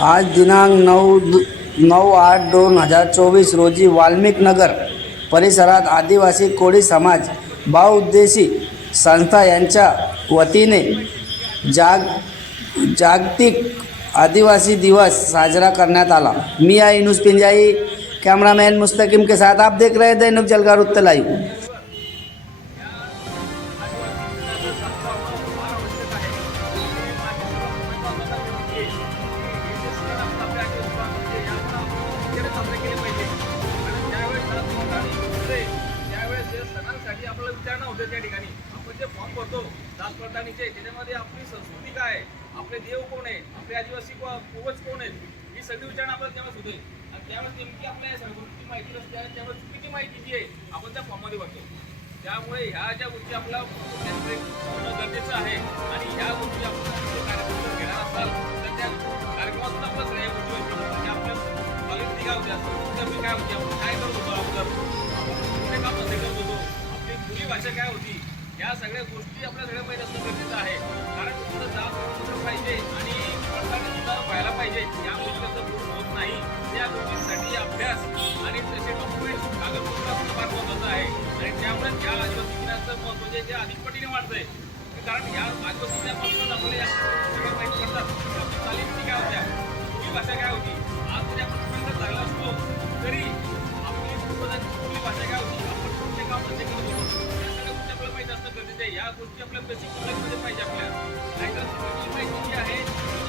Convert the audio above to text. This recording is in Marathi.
आज दिनांक नऊ दु- नऊ आठ दोन हजार चोवीस रोजी वाल्मिक नगर परिसरात आदिवासी कोळी समाज बहुउद्देशी संस्था यांच्या वतीने जाग जागतिक आदिवासी दिवस साजरा करण्यात आला. मी आहे इनुस पिंजाई कैमरामैन मुस्तकिम के साथ. आप देख रहे दैनिक जलगार उत्तर लाइव आपल्याला त्या ठिकाणी. आपण जे फॉर्म भरतो दास प्रधानीचे त्याच्यामध्ये आपली संस्कृती काय आहे? आपले देव कोण आहे आपले आदिवासी को- पूर्वज कोण आहेत? ही सगळी विचारणं आपण त्यावेळेस होते. आणि त्यावेळेस नेमकी आपल्या संस्कृतीची माहिती नसते आणि त्यावेळेस चुकीची माहिती जी आहे आपण त्या फॉर्ममध्ये भरतो. त्यामुळे ह्या ज्या गोष्टी आपल्या गरजेचं आहे आणि ह्या गोष्टी आपण कार्यक्रम घेणार असाल तर त्या कार्यक्रमातून आपल्या सगळ्या गोष्टी होतील की आपल्या कॉलेज काय होत्या तर काय होते आपण काय करत होतो अगोदर या सगळ्या गोष्टी आपल्या सगळ्या माहीत असणं गरजेचं आहे. कारण तुमचं जात प्रमाणपत्र पाहिजे आणि पडताळणी सुद्धा व्हायला पाहिजे. या गोष्टीचं पूर्ण होत नाही. त्या गोष्टींसाठी अभ्यास आणि तसे डॉक्युमेंट्स कागदपत्र असणं फार महत्त्वाचं आहे. आणि त्यामुळे या आदिवासी दिनाचं महत्त्व जे अधिक पटीने वाढतंय. कारण या आदिवासी दिनापासून आपले बेसिक नॉलेजमध्ये पाहिजे आपल्याला. नाहीतर माहिती जी आहे